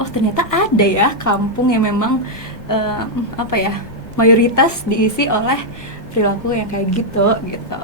oh ternyata ada ya kampung yang memang mayoritas diisi oleh perilaku yang kayak gitu gitu.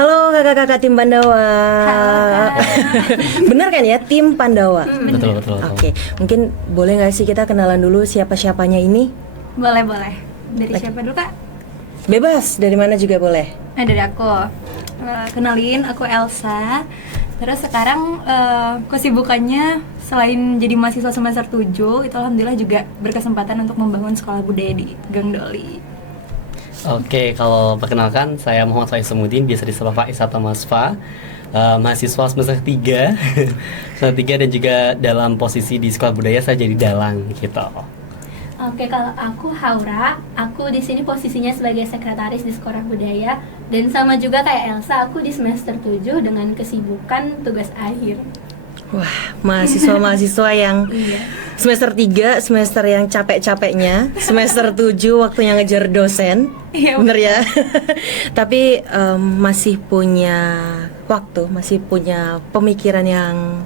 Halo kakak-kakak tim Pandawa. Halo, Kak. Bener kan ya tim Pandawa? Betul. Oke, mungkin boleh nggak sih kita kenalan dulu siapa-siapanya ini? Boleh. Dari siapa dulu Kak? Bebas, dari mana juga boleh. Dari aku. Kenalin, aku Elsa. Terus sekarang kesibukannya selain jadi mahasiswa semester 7, itu alhamdulillah juga berkesempatan untuk membangun sekolah budaya di Gang Doli. Oke, kalau perkenalkan saya Muhammad Faiz Samudin, biasa disapa Faiz atau Mas Fa. Mahasiswa semester 3 semester 3 dan juga dalam posisi di sekolah budaya saya jadi dalang gitu. Oke, kalau aku Haura, aku di sini posisinya sebagai sekretaris di Sekolah Budaya, dan sama juga kayak Elsa, aku di semester 7 dengan kesibukan tugas akhir. Wah, mahasiswa-mahasiswa yang semester 3, semester yang capek-capeknya, semester 7 waktunya ngejar dosen. Iya, bener ya. Tapi masih punya waktu, masih punya pemikiran yang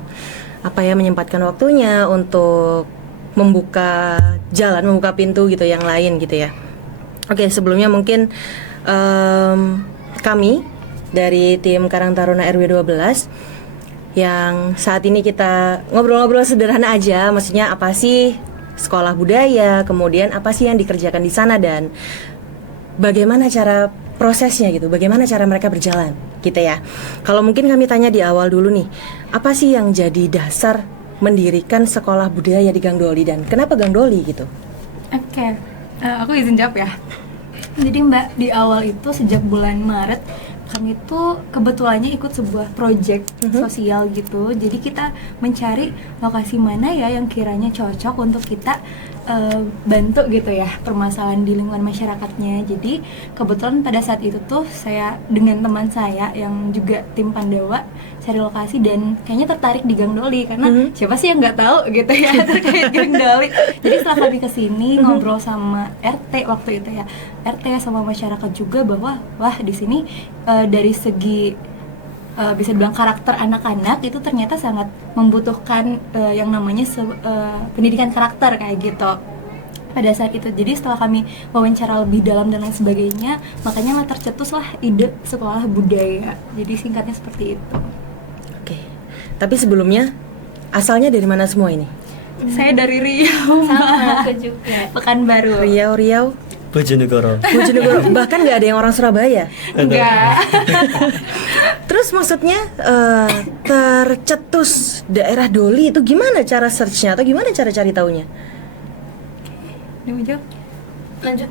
menyempatkan waktunya untuk membuka jalan, membuka pintu gitu yang lain gitu ya. Oke, sebelumnya mungkin kami dari tim Karang Taruna RW 12 yang saat ini kita ngobrol-ngobrol sederhana aja, maksudnya apa sih sekolah budaya, kemudian apa sih yang dikerjakan di sana dan bagaimana cara prosesnya gitu, bagaimana cara mereka berjalan gitu ya. Kalau mungkin kami tanya di awal dulu nih, apa sih yang jadi dasar mendirikan sekolah budaya di Gang Doli dan kenapa Gang Doli gitu? Oke, aku izin jawab ya. Jadi Mbak, di awal itu sejak bulan Maret kami tuh kebetulannya ikut sebuah project sosial gitu. Jadi kita mencari lokasi mana ya yang kiranya cocok untuk kita bantu gitu ya permasalahan di lingkungan masyarakatnya. Jadi kebetulan pada saat itu tuh saya dengan teman saya yang juga tim Pandawa cari lokasi dan kayaknya tertarik di Gang Doli karena siapa sih yang nggak tahu gitu ya terkait Gang Doli. Jadi setelah kami kesini ngobrol sama RT waktu itu ya, RT sama masyarakat juga bahwa wah di sini dari segi bisa dibilang karakter anak-anak itu ternyata sangat membutuhkan yang namanya pendidikan karakter kayak gitu pada saat itu. Jadi setelah kami wawancara lebih dalam dan lain sebagainya, makanya lah tercetuslah ide sekolah budaya. Jadi singkatnya seperti itu. Oke. Tapi sebelumnya asalnya dari mana semua ini? Saya dari Riau, Sama aku juga. Pekanbaru. Riau, Bojonegoro. bahkan nggak ada yang orang Surabaya. Enggak. Terus maksudnya tercetus daerah Doli itu gimana cara searchnya atau gimana cara cari taunya? Mau jawab? Lanjut.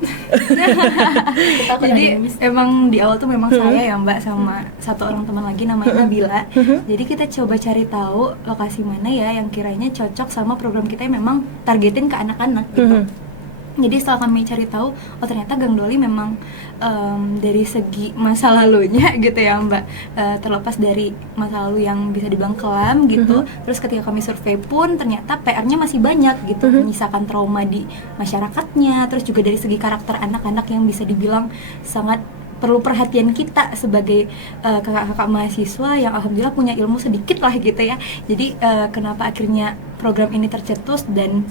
Jadi emang di awal tuh memang saya ya Mbak sama satu orang teman lagi namanya Nabila. Jadi kita coba cari tahu lokasi mana ya yang kiranya cocok sama program kita yang memang targetin ke anak-anak gitu. Jadi setelah kami cari tahu, oh ternyata Gang Doli memang dari segi masa lalunya gitu ya Mbak, terlepas dari masa lalu yang bisa dibilang kelam gitu. Terus ketika kami survei pun ternyata PR-nya masih banyak gitu, menyisakan trauma di masyarakatnya. Terus juga dari segi karakter anak-anak yang bisa dibilang sangat perlu perhatian kita sebagai kakak-kakak mahasiswa yang alhamdulillah punya ilmu sedikit lah gitu ya. Jadi kenapa akhirnya program ini tercetus dan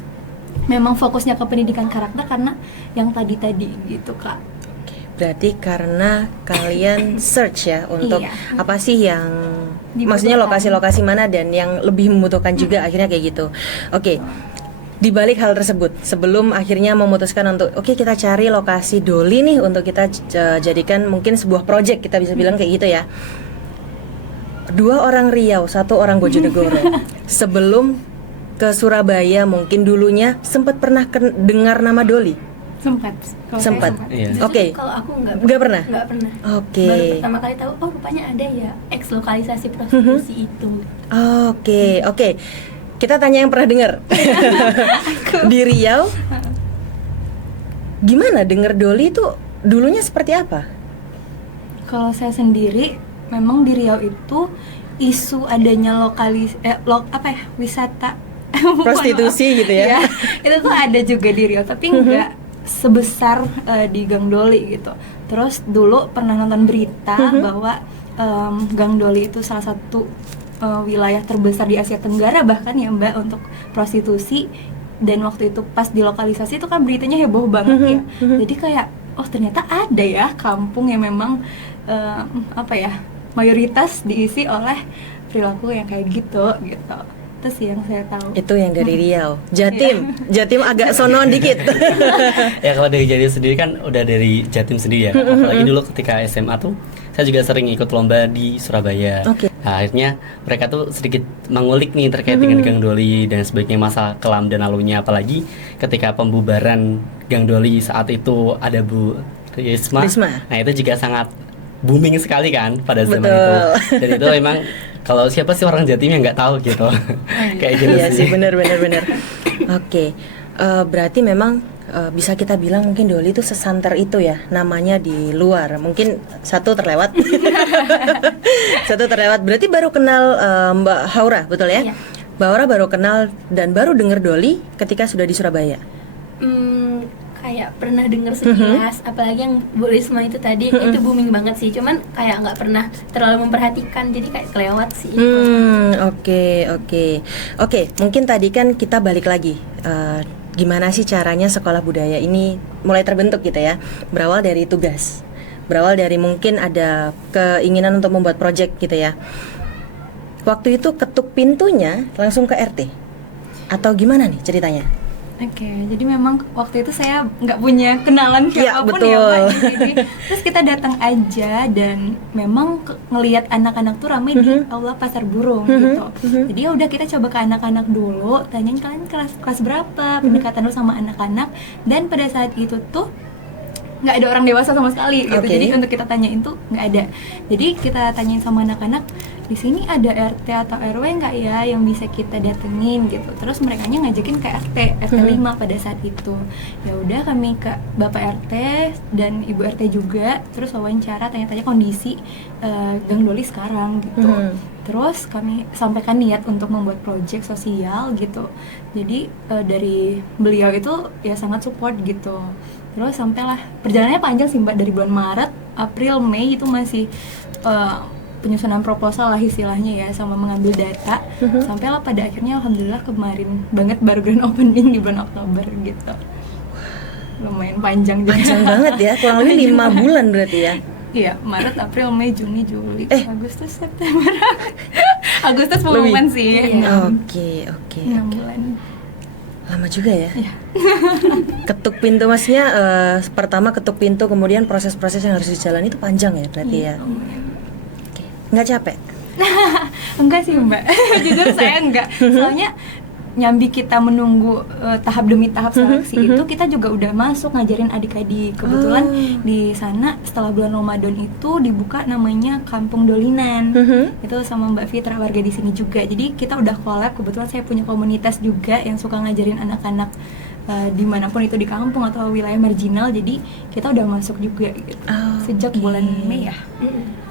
memang fokusnya ke pendidikan karakter karena yang tadi-tadi gitu Kak. Berarti karena kalian search ya untuk Iya. apa sih yang Dibutuhkan. maksudnya lokasi-lokasi mana dan yang lebih membutuhkan juga akhirnya kayak gitu. Oke. di balik hal tersebut sebelum akhirnya memutuskan untuk oke, kita cari lokasi Doli nih untuk kita jadikan mungkin sebuah project, kita bisa bilang kayak gitu ya. 2 orang Riau, 1 orang Bojonegoro. Sebelum ke Surabaya mungkin dulunya sempat pernah dengar nama Doli? Sempat. Kalau saya Sempat. Iya. Justru Oke. Kalau aku nggak pernah? Nggak pernah. Oke. Baru pertama kali tahu, oh rupanya ada ya eks lokalisasi prostitusi itu. Oke. Kita tanya yang pernah dengar. Di Riau, gimana dengar Doli itu dulunya seperti apa? Kalau saya sendiri, memang di Riau itu isu adanya wisata Prostitusi gitu ya? Iya, itu tuh ada juga di Riau, tapi nggak sebesar di Gang Doli gitu. Terus dulu pernah nonton berita bahwa Gang Doli itu salah satu wilayah terbesar di Asia Tenggara bahkan ya Mbak untuk prostitusi, dan waktu itu pas di lokalisasi itu kan beritanya heboh banget ya. Jadi kayak oh ternyata ada ya kampung yang memang mayoritas diisi oleh perilaku yang kayak gitu. Itu sih yang saya tahu. Itu yang dari Riau. Jatim agak sonoan dikit. Ya kalau dari Jatim sendiri kan udah dari Jatim sendiri ya. Apalagi dulu ketika SMA tuh saya juga sering ikut lomba di Surabaya. Oke. Nah, akhirnya mereka tuh sedikit mengulik nih terkait dengan Gang Doli dan sebaiknya masa kelam dan lalunya, apalagi ketika pembubaran Gang Doli saat itu ada Bu Risma. Nah itu juga sangat booming sekali kan pada zaman itu. Dan itu memang kalau siapa sih orang Jatim yang nggak tahu gitu. Kayak gitu Iya sih. sih, benar. Oke. Berarti memang bisa kita bilang mungkin Doli itu sesanter itu ya namanya di luar. Mungkin satu terlewat. Berarti baru kenal Mbak Haura, betul ya? Iya. Mbak Haura baru kenal dan baru dengar Doli ketika sudah di Surabaya. Kayak pernah dengar sekilas, apalagi yang Bu Risma itu tadi itu booming banget sih. Cuman kayak nggak pernah terlalu memperhatikan, jadi kayak kelewat sih. Oke. Mungkin tadi kan kita balik lagi. Gimana sih caranya sekolah budaya ini mulai terbentuk gitu ya? Berawal dari tugas, berawal dari mungkin ada keinginan untuk membuat project gitu ya. Waktu itu ketuk pintunya langsung ke RT atau gimana nih ceritanya? Oke, jadi memang waktu itu saya nggak punya kenalan Iya, siapapun betul. ya Mbak. Jadi terus kita datang aja dan memang ngelihat anak-anak tuh ramai di aula pasar burung gitu. Jadi ya udah kita coba ke anak-anak dulu, tanyain kalian kelas berapa, pendekatan dulu sama anak-anak, dan pada saat itu tuh nggak ada orang dewasa sama sekali gitu. Oke. Jadi untuk kita tanyain tuh nggak ada. Jadi kita tanyain sama anak-anak, di sini ada RT atau RW nggak ya yang bisa kita datengin gitu. Terus mereka ngajakin ke RT 5 pada saat itu. Ya udah kami ke Bapak RT dan Ibu RT juga, terus wawancara tanya-tanya kondisi Gang Doli sekarang gitu. Terus kami sampaikan niat untuk membuat proyek sosial gitu. Jadi dari beliau itu ya sangat support gitu. Terus sampailah, perjalanannya panjang sih Mbak, dari bulan Maret, April, Mei itu masih penyusunan proposal lah istilahnya ya, sama mengambil data. Sampailah pada akhirnya alhamdulillah kemarin banget baru grand opening di bulan Oktober gitu. Lumayan panjang juga. Panjang banget ya, kurang lebih 5 bulan berarti ya. Iya, Maret, April, Mei, Juni, Juli, Agustus, September. Agustus pengumuman sih. Iya. Oke. 6 bulan. Lama juga ya. Iya. Ketuk pintu maksudnya pertama ketuk pintu, kemudian proses-proses yang harus dijalani itu panjang ya berarti ya. Oke. Nggak capek? Enggak sih Mbak, jujur saya enggak. Soalnya nyambi kita menunggu tahap demi tahap seleksi itu, kita juga udah masuk ngajarin adik-adik. Kebetulan di sana setelah bulan Ramadan itu dibuka namanya Kampung Dolinan. Itu sama Mbak Fitra, warga di sini juga. Jadi kita udah collab, kebetulan saya punya komunitas juga yang suka ngajarin anak-anak dimanapun itu di kampung atau wilayah marginal. Jadi kita udah masuk juga gitu. Sejak bulan Mei ya.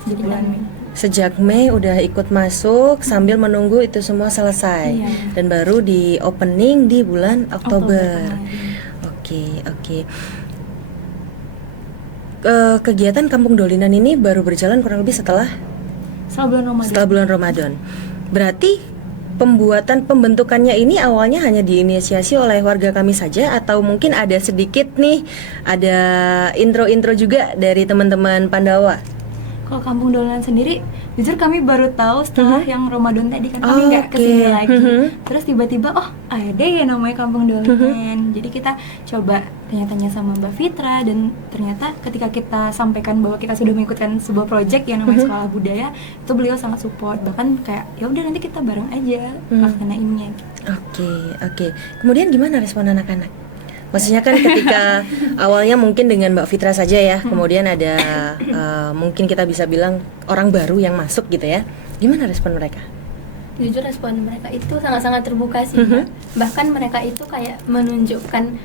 Sejak bulan Mei. Sejak Mei udah ikut masuk sambil menunggu itu semua selesai. Iya. Dan baru di opening di bulan Oktober. Oke. Kegiatan Kampung Dolinan ini baru berjalan kurang lebih setelah bulan Ramadan. Berarti pembentukannya ini awalnya hanya diinisiasi oleh warga kami saja, atau mungkin ada sedikit nih, ada intro-intro juga dari teman-teman Pandawa? Kalau kampung dolanan sendiri, jujur kami baru tahu setelah yang Ramadan tadi kan kami nggak kesini lagi. Terus tiba-tiba, oh ada ya namanya kampung dolanan. Jadi kita coba tanya-tanya sama Mbak Fitra, dan ternyata ketika kita sampaikan bahwa kita sudah mengikutkan sebuah project yang namanya Sekolah Budaya, itu beliau sangat support. Bahkan kayak ya udah nanti kita bareng aja laksanainnya. Oke. Kemudian gimana respon anak-anak? Maksudnya kan ketika awalnya mungkin dengan Mbak Fitra saja ya, kemudian ada mungkin kita bisa bilang orang baru yang masuk gitu ya. Gimana respon mereka? Jujur respon mereka itu sangat-sangat terbuka sih, Mbak. Bahkan mereka itu kayak menunjukkan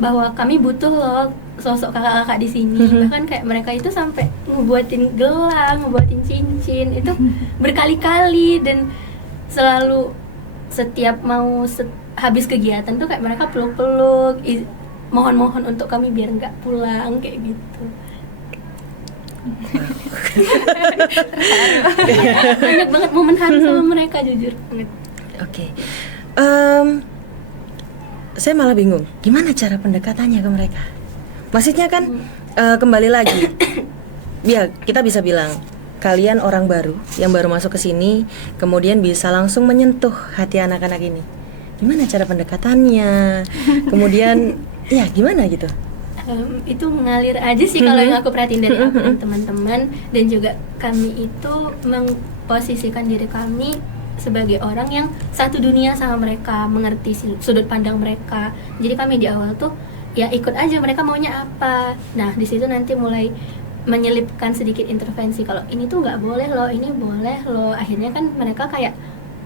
bahwa kami butuh loh sosok kakak-kakak di sini. Bahkan kayak mereka itu sampai ngebuatin gelang, ngebuatin cincin itu berkali-kali, dan selalu setiap mau habis kegiatan tuh kayak mereka peluk-peluk, mohon-mohon untuk kami biar nggak pulang kayak gitu. Banyak banget momen haru sama mereka, jujur banget. Oke. Saya malah bingung, gimana cara pendekatannya ke mereka? Maksudnya kan kembali lagi, ya kita bisa bilang kalian orang baru yang baru masuk ke sini, kemudian bisa langsung menyentuh hati anak-anak ini. Gimana cara pendekatannya? Kemudian ya gimana gitu? Itu ngalir aja sih kalau yang aku perhatiin dari aku dan teman-teman, dan juga kami itu memposisikan diri kami sebagai orang yang satu dunia sama mereka, mengerti sudut pandang mereka. Jadi kami di awal tuh ya ikut aja mereka maunya apa. Nah di situ nanti mulai menyelipkan sedikit intervensi, kalau ini tuh nggak boleh loh, ini boleh loh. Akhirnya kan mereka kayak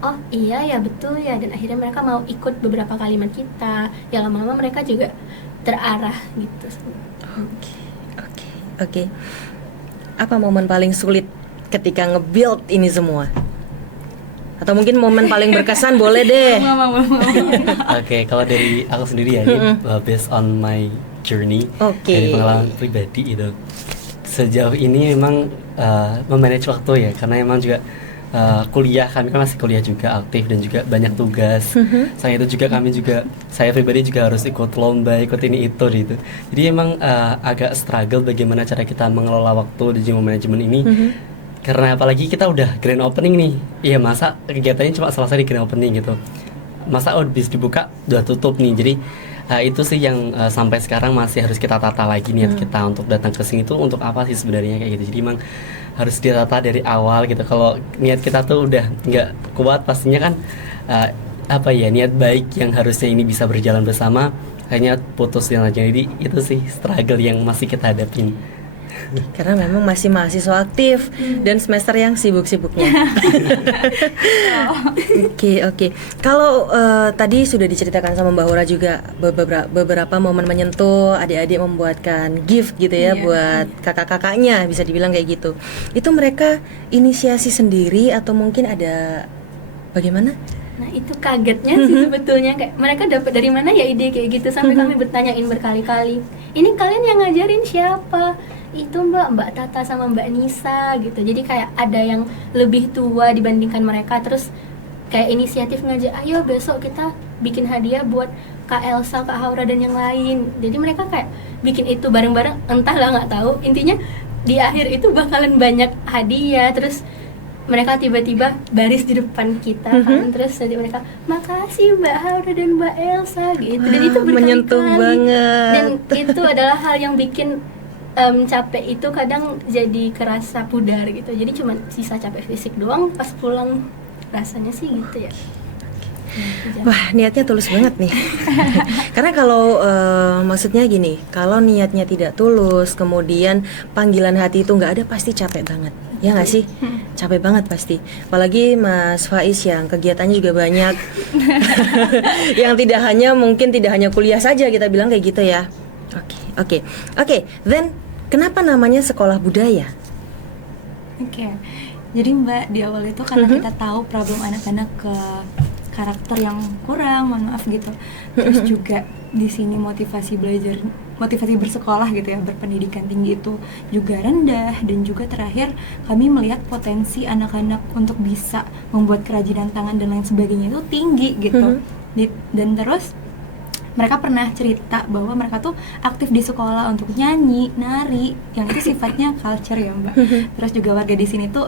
oh iya ya betul ya, dan akhirnya mereka mau ikut beberapa kalimat kita. Ya lama-lama mereka juga terarah gitu. Oke. Apa momen paling sulit ketika nge-build ini semua? Atau mungkin momen paling berkesan boleh deh. Oke, kalau dari aku sendiri ya, based on my journey, dari pengalaman pribadi itu, sejauh ini memang memanage waktu ya, karena memang juga kuliah, kami kan masih kuliah juga aktif dan juga banyak tugas. Selain itu juga kami juga, saya pribadi juga harus ikut lomba, ikut ini itu gitu. Jadi emang agak struggle bagaimana cara kita mengelola waktu di Jimo Manajemen ini. Karena apalagi kita udah grand opening nih. Iya, masa kegiatannya cuma selesai di grand opening gitu. Masa habis dibuka udah tutup nih. Jadi itu sih yang sampai sekarang masih harus kita tata lagi niat kita untuk datang ke sini tuh untuk apa sih sebenarnya kayak gitu. Jadi emang harus ditata dari awal gitu. Kalau niat kita tuh udah nggak kuat, pastinya kan niat baik yang harusnya ini bisa berjalan bersama hanya putusin aja. Jadi itu sih struggle yang masih kita hadapin. Karena memang masih mahasiswa aktif dan semester yang sibuk-sibuknya. Oke. Kalau tadi sudah diceritakan sama Mbak Hura juga beberapa momen menyentuh, adik-adik membuatkan gift gitu ya buat kakak-kakaknya, bisa dibilang kayak gitu. Itu mereka inisiasi sendiri atau mungkin ada bagaimana? Nah itu kagetnya sih sebetulnya, kayak mereka dapat dari mana ya ide kayak gitu, sampai kami bertanyain berkali-kali, ini kalian yang ngajarin siapa? Itu Mbak Tata sama Mbak Nisa gitu. Jadi kayak ada yang lebih tua dibandingkan mereka, terus kayak inisiatif ngajak, ayo besok kita bikin hadiah buat Kak Elsa, Kak Haura dan yang lain. Jadi mereka kayak bikin itu bareng-bareng, entahlah nggak tahu. Intinya di akhir itu bakalan banyak hadiah, terus mereka tiba-tiba baris di depan kita kan, terus tadi mereka makasih Mbak Haura dan Mbak Elsa gitu. Dan itu menyentuh banget. Dan itu adalah hal yang bikin capek itu kadang jadi kerasa pudar gitu. Jadi cuma sisa capek fisik doang, pas pulang rasanya sih gitu ya. Wah, niatnya tulus banget nih. Karena kalau maksudnya gini, kalau niatnya tidak tulus, kemudian panggilan hati itu nggak ada, pasti capek banget. Ya nggak sih? Capek banget pasti. Apalagi Mas Faiz yang kegiatannya juga banyak. Yang tidak hanya kuliah saja, kita bilang kayak gitu ya. Oke. Then kenapa namanya Sekolah Budaya? Oke. Jadi Mbak, di awal itu karena kita tahu problem anak-anak ke karakter yang kurang, mohon maaf gitu. Terus juga di sini motivasi bersekolah gitu ya, berpendidikan tinggi itu juga rendah, dan juga terakhir kami melihat potensi anak-anak untuk bisa membuat kerajinan tangan dan lain sebagainya itu tinggi gitu. Dan terus mereka pernah cerita bahwa mereka tuh aktif di sekolah untuk nyanyi, nari, yang itu sifatnya culture ya Mbak. Terus juga warga di sini tuh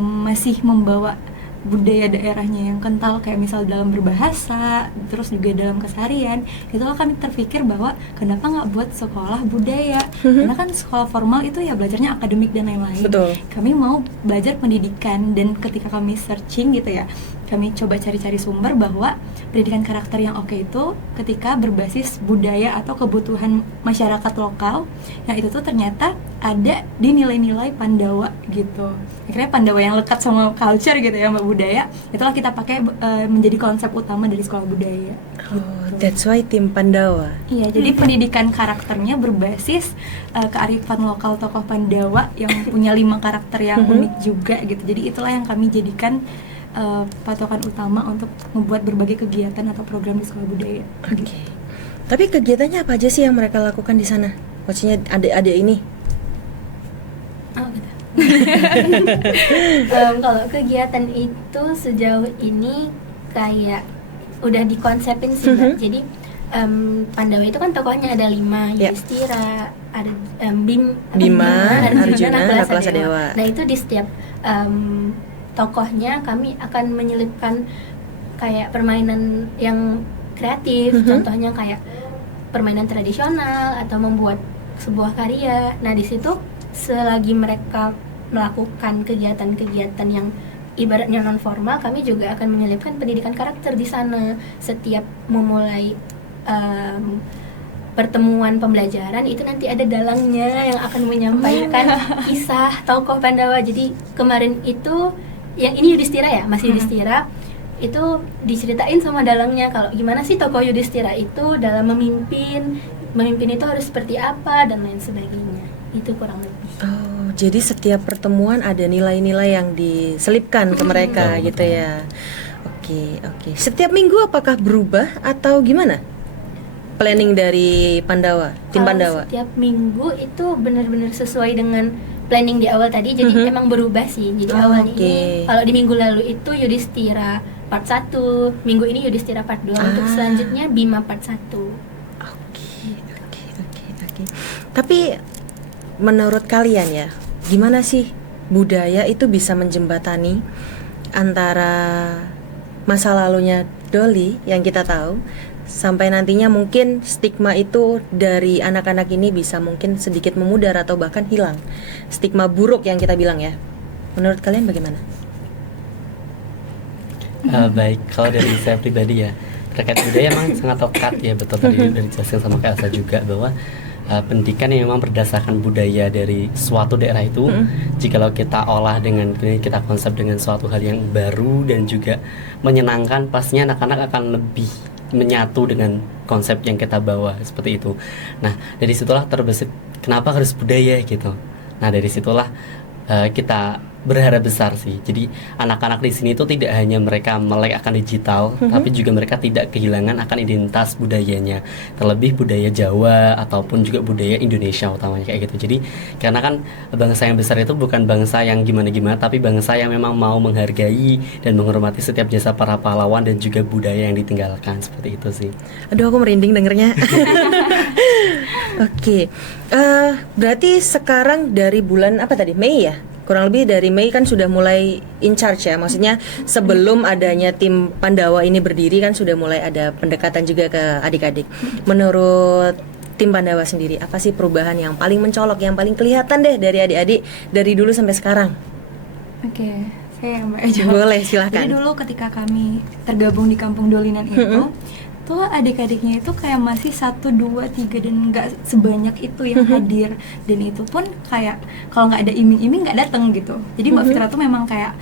masih membawa budaya daerahnya yang kental, kayak misal dalam berbahasa, terus juga dalam keseharian. Itulah kami terpikir bahwa kenapa nggak buat sekolah budaya, karena kan sekolah formal itu ya belajarnya akademik dan lain-lain. Betul. Kami mau belajar pendidikan, dan ketika kami searching gitu ya, kami coba cari-cari sumber bahwa pendidikan karakter yang oke itu ketika berbasis budaya atau kebutuhan masyarakat lokal, yang itu tuh ternyata ada di nilai-nilai Pandawa gitu. Akhirnya Pandawa yang lekat sama culture gitu ya Mbak, budaya, itulah kita pakai menjadi konsep utama dari sekolah budaya. Oh, that's why tim Pandawa. Iya, jadi pendidikan karakternya berbasis kearifan lokal tokoh Pandawa yang punya 5 karakter yang unik juga gitu. Jadi itulah yang kami jadikan patokan utama untuk membuat berbagai kegiatan atau program di sekolah budaya. Oke. Tapi kegiatannya apa aja sih yang mereka lakukan di sana? Maksudnya adik-adik ini? Oh gitu. Kalau kegiatan itu sejauh ini kayak udah dikonsepin sih Mbak. Jadi Pandawa itu kan tokohnya ada 5, Yudhistira, ada Bima, Arjuna, Nakulasa Dewa. Dewa. Nah itu di setiap tokohnya kami akan menyelipkan kayak permainan yang kreatif, contohnya kayak permainan tradisional atau membuat sebuah karya. Nah di situ selagi mereka melakukan kegiatan-kegiatan yang ibaratnya non formal, kami juga akan menyelipkan pendidikan karakter di sana. Setiap memulai pertemuan pembelajaran itu nanti ada dalangnya yang akan menyampaikan kisah tokoh Pandawa. Jadi kemarin itu yang ini Yudhistira ya, masih Yudhistira, itu diceritain sama dalangnya kalau gimana sih tokoh Yudhistira itu dalam memimpin itu harus seperti apa dan lain sebagainya. Itu kurang lebih. Oh, jadi setiap pertemuan ada nilai-nilai yang diselipkan ke mereka gitu ya. Oke. Setiap minggu apakah berubah atau gimana? Planning dari Pandawa, tim Kalau Pandawa. setiap minggu itu benar-benar sesuai dengan planning di awal tadi, jadi emang berubah sih. Jadi awalnya ini, kalau di minggu lalu itu Yudhistira part 1, minggu ini Yudhistira part 2, untuk selanjutnya Bima part 1. Oke. Tapi menurut kalian ya, gimana sih budaya itu bisa menjembatani antara masa lalunya Doli yang kita tahu sampai nantinya mungkin stigma itu dari anak-anak ini bisa mungkin sedikit memudar atau bahkan hilang, stigma buruk yang kita bilang ya. Menurut kalian bagaimana? Baik, kalau dari saya pribadi ya, terkait budaya memang sangat lekat ya, betul tadi udah dijelaskan sama Kak Elsa juga bahwa pendidikan yang memang berdasarkan budaya dari suatu daerah itu, jikalau kita olah dengan kita konsep dengan suatu hal yang baru dan juga menyenangkan, pastinya anak-anak akan lebih menyatu dengan konsep yang kita bawa seperti itu. Nah dari situlah terbesit kenapa harus budaya gitu. Nah dari situlah kita berharap besar sih. Jadi anak-anak di sini itu tidak hanya mereka melek akan digital, tapi juga mereka tidak kehilangan akan identitas budayanya, terlebih budaya Jawa ataupun juga budaya Indonesia utamanya kayak gitu. Jadi karena kan bangsa yang besar itu bukan bangsa yang gimana-gimana, tapi bangsa yang memang mau menghargai dan menghormati setiap jasa para pahlawan dan juga budaya yang ditinggalkan, seperti itu sih. Aduh, aku merinding dengernya. Oke. Berarti sekarang dari bulan apa tadi? Mei ya? Kurang lebih dari Mei kan sudah mulai in charge ya. Maksudnya sebelum adanya tim Pandawa ini berdiri kan sudah mulai ada pendekatan juga ke adik-adik. Menurut tim Pandawa sendiri, apa sih perubahan yang paling mencolok, yang paling kelihatan deh dari adik-adik dari dulu sampai sekarang? Oke, saya yang Mbak jawab. Boleh, silahkan. Jadi dulu ketika kami tergabung di Kampung Dolinan itu, tuh adik-adiknya itu kayak masih 1, 2, 3 dan nggak sebanyak itu yang hadir, dan itu pun kayak kalau nggak ada iming-iming nggak datang gitu. Jadi Mbak Fitra tuh memang kayak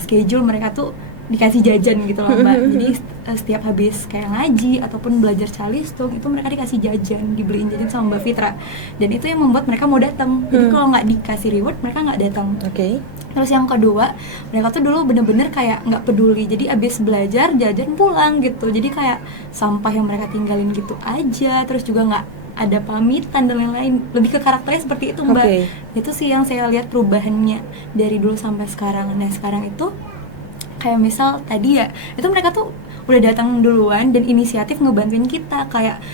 schedule mereka tuh dikasih jajan gitu loh Mbak. Jadi setiap habis kayak ngaji ataupun belajar calistung itu mereka dikasih jajan, dibeliin jajan sama Mbak Fitra, dan itu yang membuat mereka mau datang. Jadi kalau nggak dikasih reward mereka nggak datang. Oke. Terus yang kedua, mereka tuh dulu bener-bener kayak nggak peduli. Jadi abis belajar jajan pulang gitu. Jadi kayak sampah yang mereka tinggalin gitu aja. Terus juga nggak ada pamitan dan lain-lain. Lebih ke karakternya seperti itu Mbak. Itu sih yang saya lihat perubahannya dari dulu sampai sekarang. Nah sekarang itu kayak misal tadi ya, itu mereka tuh udah datang duluan dan inisiatif ngebantuin kita kayak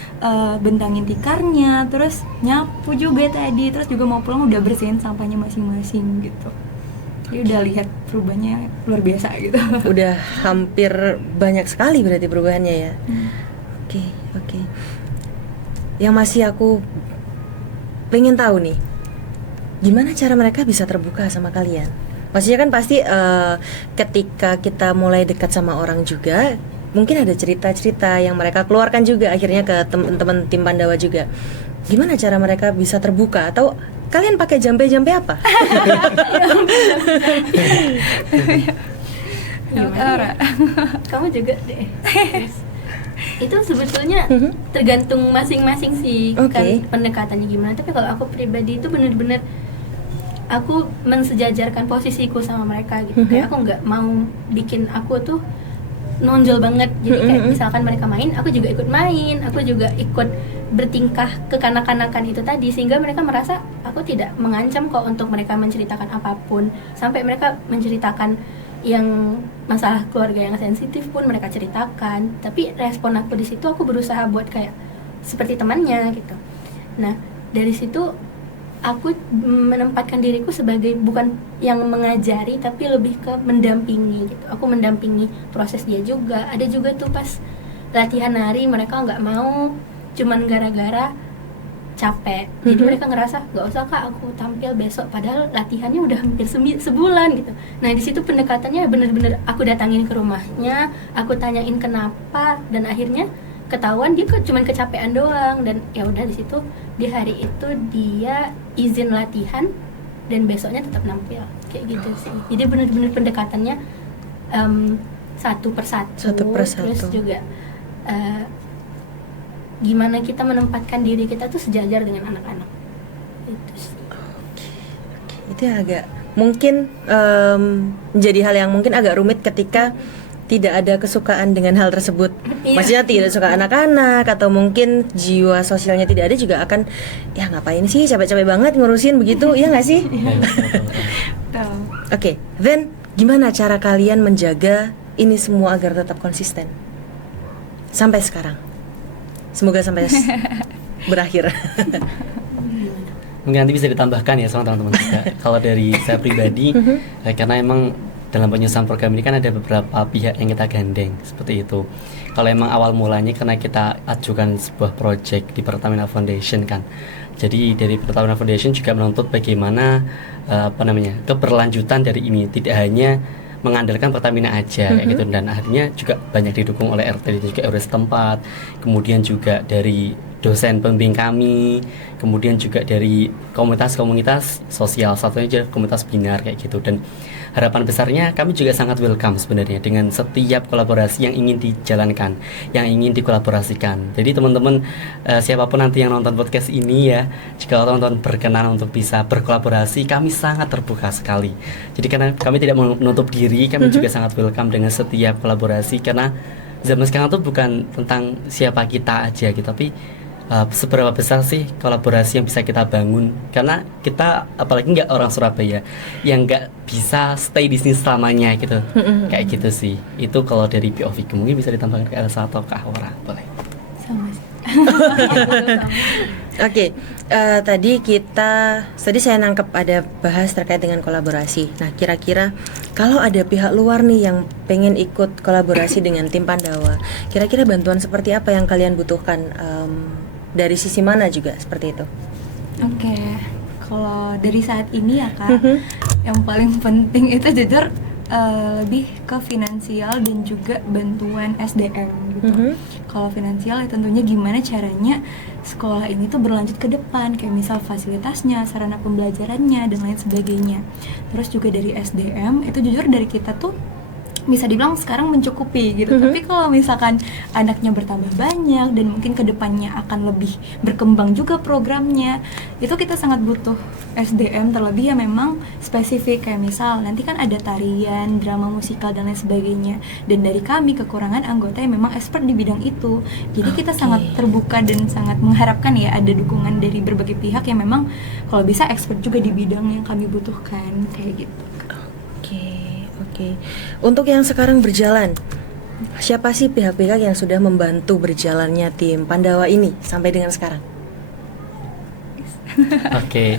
bentangin tikarnya, terus nyapu juga tadi, terus juga mau pulang udah bersihin sampahnya masing-masing gitu. Jadi udah lihat perubahannya luar biasa gitu. Udah hampir banyak sekali berarti perubahannya ya. Oke. Yang masih aku pengen tahu nih, gimana cara mereka bisa terbuka sama kalian? Maksudnya kan pasti ketika kita mulai dekat sama orang juga, mungkin ada cerita-cerita yang mereka keluarkan juga akhirnya ke teman-teman tim Pandawa juga. Gimana cara mereka bisa terbuka? Atau kalian pakai jampe-jampe apa? Gimana ya? Kamu juga deh. Itu sebetulnya tergantung masing-masing sih kan pendekatannya gimana. Tapi kalau aku pribadi itu benar-benar aku mensejajarkan posisiku sama mereka gitu. Kayak aku nggak mau bikin aku tuh nonjol banget. Jadi kayak misalkan mereka main, aku juga ikut main, aku juga ikut bertingkah kekanak-kanakan itu tadi, sehingga mereka merasa aku tidak mengancam kok untuk mereka menceritakan apapun. Sampai mereka menceritakan yang masalah keluarga yang sensitif pun mereka ceritakan. Tapi respon aku di situ, aku berusaha buat kayak seperti temannya gitu. Nah, dari situ aku menempatkan diriku sebagai bukan yang mengajari, tapi lebih ke mendampingi gitu. Aku mendampingi proses dia juga. Ada juga tuh pas latihan nari mereka nggak mau, cuman gara-gara capek. Jadi mereka ngerasa nggak usah kak aku tampil besok, padahal latihannya udah hampir sebulan gitu. Nah di situ pendekatannya bener-bener aku datangin ke rumahnya, aku tanyain kenapa, dan akhirnya ketahuan dia cuman kecapean doang. Dan ya udah di situ di hari itu dia izin latihan dan besoknya tetap nampil kayak gitu sih. Jadi bener-bener pendekatannya satu persatu. Terus juga gimana kita menempatkan diri kita tuh sejajar dengan anak-anak itu sih. Itu yang agak mungkin menjadi hal yang mungkin agak rumit ketika tidak ada kesukaan dengan hal tersebut. Maksudnya tidak suka anak-anak atau mungkin jiwa sosialnya tidak ada, juga akan ya ngapain sih capek-capek banget ngurusin begitu, ya nggak sih? Oke, then gimana cara kalian menjaga ini semua agar tetap konsisten sampai sekarang? Semoga sampai berakhir. Mungkin nanti bisa ditambahkan ya sama teman-teman juga. Kalau dari saya pribadi, karena emang dalam penyusunan program ini kan ada beberapa pihak yang kita gandeng seperti itu. Kalau emang awal mulanya karena kita ajukan sebuah project di Pertamina Foundation kan. Jadi dari Pertamina Foundation juga menuntut bagaimana keberlanjutan dari ini, tidak hanya mengandalkan Pertamina aja kayak gitu, dan akhirnya juga banyak didukung oleh RT dan juga RW setempat, kemudian juga dari dosen pembimbing kami, kemudian juga dari komunitas-komunitas sosial, satunya aja komunitas Binar kayak gitu. Dan harapan besarnya kami juga sangat welcome sebenarnya dengan setiap kolaborasi yang ingin dijalankan, yang ingin dikolaborasikan. Jadi teman-teman siapapun nanti yang nonton podcast ini ya, jika teman-teman berkenan untuk bisa berkolaborasi, kami sangat terbuka sekali. Jadi karena kami tidak menutup diri, kami juga sangat welcome dengan setiap kolaborasi, karena zaman sekarang tuh bukan tentang siapa kita aja gitu, tapi seberapa besar sih kolaborasi yang bisa kita bangun. Karena kita apalagi nggak orang Surabaya yang nggak bisa stay di sini selamanya gitu. Kayak gitu sih. Itu kalau dari POV mungkin bisa ditambahkan ke Elsa atau ke Ahwara, boleh. Sama sih. Oke, tadi saya nangkep ada bahas terkait dengan kolaborasi. Nah, kira-kira kalau ada pihak luar nih yang pengen ikut kolaborasi dengan tim Pandawa, kira-kira bantuan seperti apa yang kalian butuhkan? Dari sisi mana juga seperti itu? Oke, kalau dari saat ini ya Kak, yang paling penting itu jujur lebih ke finansial dan juga bantuan SDM gitu. Kalau finansial ya tentunya gimana caranya sekolah ini tuh berlanjut ke depan, kayak misal fasilitasnya, sarana pembelajarannya dan lain sebagainya. Terus juga dari SDM itu jujur dari kita tuh bisa dibilang sekarang mencukupi gitu. Tapi kalau misalkan anaknya bertambah banyak dan mungkin kedepannya akan lebih berkembang juga programnya, itu kita sangat butuh SDM, terlebih ya memang spesifik, kayak misal nanti kan ada tarian, drama musikal dan lain sebagainya, dan dari kami kekurangan anggota yang memang expert di bidang itu. Jadi kita sangat terbuka dan sangat mengharapkan ya ada dukungan dari berbagai pihak yang memang kalau bisa expert juga di bidang yang kami butuhkan kayak gitu. Oke. Untuk yang sekarang berjalan, siapa sih pihak-pihak yang sudah membantu berjalannya tim Pandawa ini sampai dengan sekarang? Oke,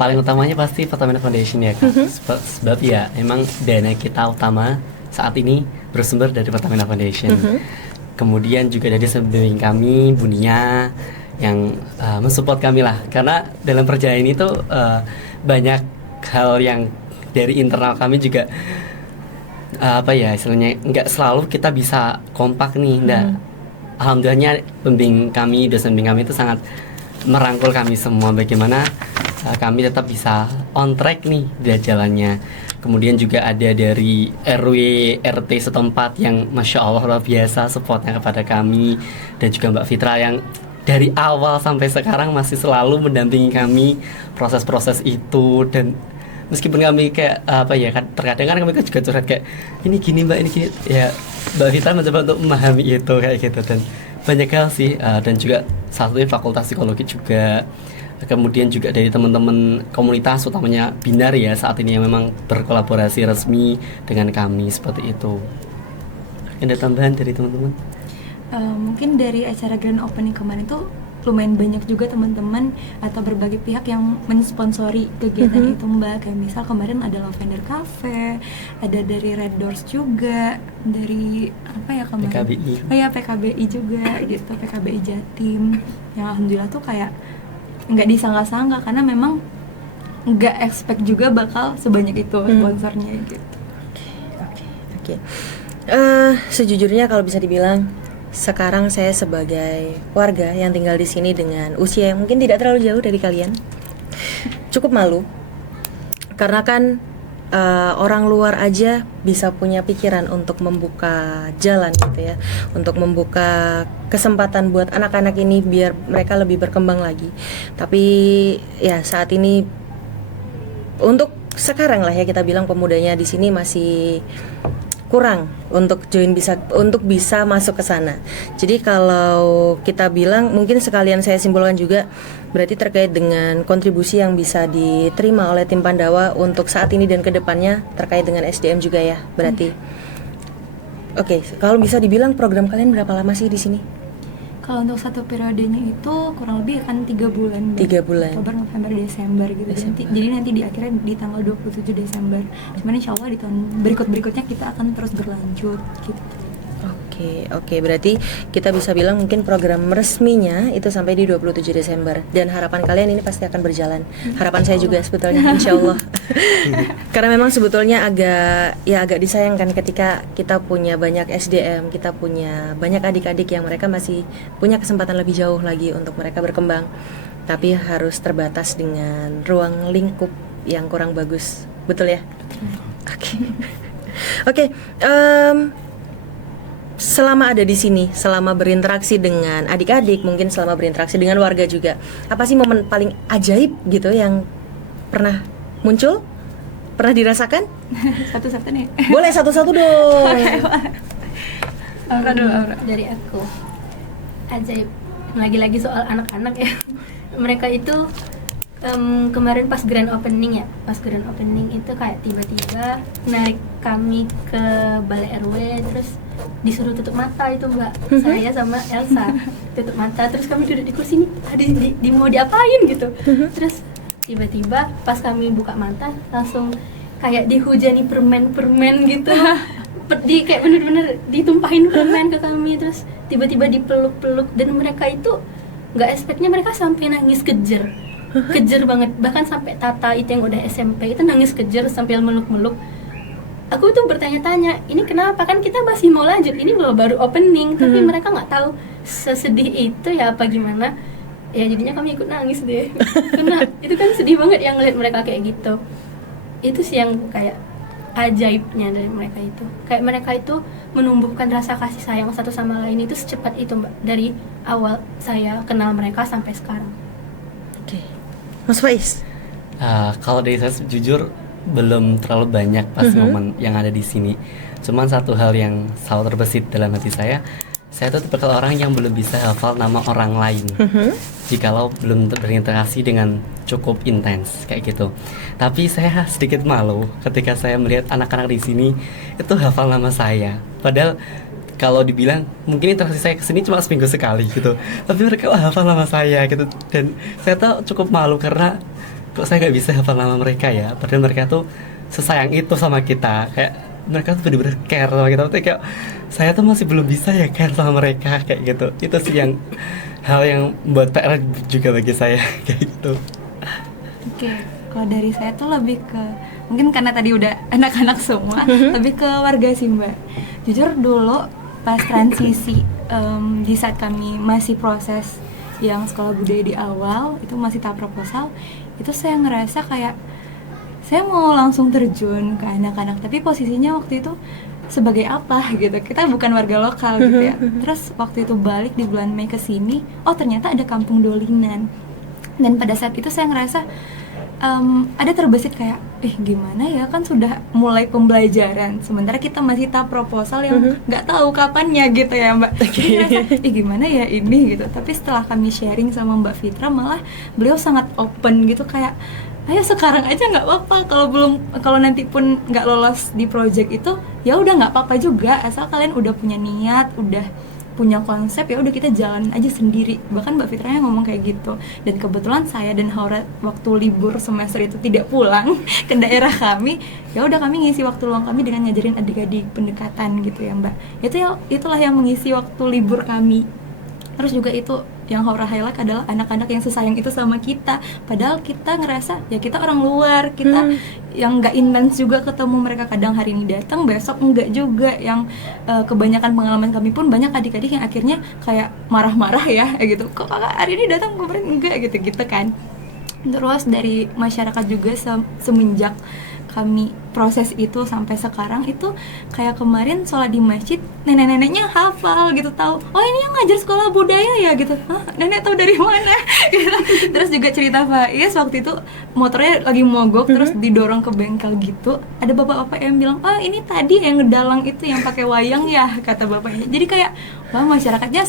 paling utamanya pasti Pertamina Foundation ya Kak. Sebab ya emang dana kita utama saat ini bersumber dari Pertamina Foundation. Kemudian juga dari samping kami, Bunia, yang mensupport kami lah. Karena dalam perjalanan ini tuh banyak hal yang dari internal kami juga apa ya istilahnya nggak selalu kita bisa kompak nih. Nah, alhamdulillahnya pembimbing kami, dosen pembimbing kami itu sangat merangkul kami semua bagaimana kami tetap bisa on track nih di jalannya. Kemudian juga ada dari RW RT setempat yang Masya Allah luar biasa supportnya kepada kami, dan juga Mbak Fitra yang dari awal sampai sekarang masih selalu mendampingi kami proses-proses itu. Dan meskipun kami kayak apa ya kan terkadang kan kami juga curhat kayak ini gini Mbak, ini gini ya, Mbak Fitra mencoba untuk memahami itu kayak gitu. Dan banyak hal sih, dan juga salah satunya fakultas psikologi juga, kemudian juga dari teman-teman komunitas utamanya Binar ya saat ini yang memang berkolaborasi resmi dengan kami seperti itu. Ada tambahan dari teman-teman? Mungkin dari acara grand opening kemarin tuh lumayan banyak juga teman-teman atau berbagai pihak yang mensponsori kegiatan itu Mbak. Kayak misal kemarin ada Lavender Cafe, ada dari Red Doors juga, dari apa ya kemarin? PKBI. Oh ya PKBI juga gitu, PKBI Jatim. Yang alhamdulillah tuh kayak nggak disangka-sangka karena memang nggak expect juga bakal sebanyak itu sponsornya gitu. Oke. Sejujurnya kalau bisa dibilang sekarang saya sebagai warga yang tinggal di sini dengan usia yang mungkin tidak terlalu jauh dari kalian, cukup malu karena kan orang luar aja bisa punya pikiran untuk membuka jalan gitu ya, untuk membuka kesempatan buat anak-anak ini biar mereka lebih berkembang lagi. Tapi ya saat ini untuk sekarang lah ya kita bilang pemudanya di sini masih kurang untuk bisa masuk ke sana. Jadi kalau kita bilang mungkin sekalian saya simpulkan juga berarti terkait dengan kontribusi yang bisa diterima oleh tim Pandawa untuk saat ini dan kedepannya terkait dengan SDM juga ya berarti. Oke, kalau bisa dibilang program kalian berapa lama sih di sini? Kalau untuk satu periodenya itu kurang lebih akan 3 bulan. 3 bulan. Oktober, November, Desember gitu. Jadi nanti di akhirnya di tanggal 27 Desember. Cuman insya Allah di tahun berikutnya kita akan terus berlanjut gitu. Oke, berarti kita bisa bilang mungkin program resminya itu sampai di 27 Desember. Dan harapan kalian ini pasti akan berjalan. Harapan saya juga sebetulnya, insya Allah. Karena memang sebetulnya agak disayangkan ketika kita punya banyak SDM, kita punya banyak adik-adik yang mereka masih punya kesempatan lebih jauh lagi untuk mereka berkembang, tapi harus terbatas dengan ruang lingkup yang kurang bagus. Betul ya? Oke. Selama ada di sini, selama berinteraksi dengan adik-adik, mungkin selama berinteraksi dengan warga juga, apa sih momen paling ajaib gitu yang pernah muncul? Pernah dirasakan? Satu-satu nih. Boleh satu-satu dong. Aura dulu, Aura. Dari aku ajaib, lagi-lagi soal anak-anak ya. Mereka itu kemarin pas grand opening itu kayak tiba-tiba narik kami ke balai RW, terus disuruh tutup mata itu Mbak, saya sama Elsa tutup mata, terus kami duduk di kursi ini, di mau diapain gitu. Terus tiba-tiba pas kami buka mata langsung kayak dihujani permen gitu. Kayak bener-bener ditumpahin permen ke kami, terus tiba-tiba dipeluk-peluk, dan mereka itu nggak expectnya mereka sampai nangis kejer banget. Bahkan sampai Tata itu yang udah SMP itu nangis kejer sambil meluk-meluk. Aku tuh bertanya-tanya, ini kenapa, kan kita masih mau lanjut, ini baru opening. Tapi mereka nggak tahu sesedih itu ya apa gimana ya, jadinya kami ikut nangis deh. Karena itu kan sedih banget yang ngeliat mereka kayak gitu. Itu sih yang kayak ajaibnya dari mereka itu, kayak mereka itu menumbuhkan rasa kasih sayang satu sama lain itu secepat itu Mbak, dari awal saya kenal mereka sampai sekarang. Oke. Mas Faiz. Kalau dari saya jujur belum terlalu banyak pas momen yang ada di sini. Cuman satu hal yang selalu terbesit dalam hati saya saya tuh tipe orang yang belum bisa hafal nama orang lain jikalau belum berinteraksi dengan cukup intens kayak gitu. Tapi saya sedikit malu ketika saya melihat anak-anak di sini itu hafal nama saya. Padahal kalau dibilang mungkin interaksi saya kesini cuma seminggu sekali gitu, tapi mereka hafal nama saya gitu. Dan saya tuh cukup malu karena kok saya nggak bisa hafal nama mereka ya. Padahal mereka tuh sesayang itu sama kita, kayak mereka tuh bener-bener care sama kita. Tapi kayak saya tuh masih belum bisa ya care sama mereka kayak gitu. Itu sih yang hal yang buat PR juga bagi saya kayak gitu. Oke, kalau dari saya tuh lebih ke, mungkin karena tadi udah anak-anak semua, lebih ke warga sih Mbak. Jujur dulu pas transisi di saat kami masih proses yang sekolah budaya di awal, itu masih tahap proposal, itu saya ngerasa kayak saya mau langsung terjun ke anak-anak, tapi posisinya waktu itu sebagai apa gitu, kita bukan warga lokal gitu ya. Terus waktu itu balik di bulan Mei ke sini, oh ternyata ada kampung dolinan. Dan pada saat itu saya ngerasa ada terbesit kayak, gimana ya, kan sudah mulai pembelajaran, sementara kita masih tahap proposal yang nggak tahu kapannya gitu ya Mbak. Jadi ngerasa, gimana ya ini gitu. Tapi setelah kami sharing sama Mbak Fitra, malah beliau sangat open gitu, kayak ayo sekarang aja nggak apa-apa, kalau nanti pun nggak lolos di project itu ya udah nggak apa-apa juga, asal kalian udah punya niat, udah punya konsep, ya udah kita jalan aja sendiri. Bahkan Mbak Fitranya ngomong kayak gitu. Dan kebetulan saya dan Haura waktu libur semester itu tidak pulang ke daerah kami, ya udah kami ngisi waktu luang kami dengan ngajarin adik-adik pendekatan gitu ya Mbak. Itulah yang mengisi waktu libur kami. Terus juga itu yang Haura highlight adalah anak-anak yang sesayang itu sama kita. Padahal kita ngerasa ya kita orang luar, kita yang nggak intens juga ketemu mereka. Kadang hari ini datang, besok enggak juga. Yang kebanyakan pengalaman kami pun banyak adik-adik yang akhirnya kayak marah-marah ya gitu. Kok kakak hari ini datang, kemarin enggak gitu kan. Terus dari masyarakat juga semenjak kami proses itu sampai sekarang itu kayak kemarin sholat di masjid, nenek-neneknya hafal gitu, tahu oh ini yang ngajar sekolah budaya ya gitu. Hah, nenek tahu dari mana gitu. Terus juga cerita Faiz waktu itu motornya lagi mogok, terus didorong ke bengkel gitu, ada bapak-bapak yang bilang, oh ini tadi yang ngedalang itu yang pakai wayang ya, kata bapaknya. Jadi kayak wah, masyarakatnya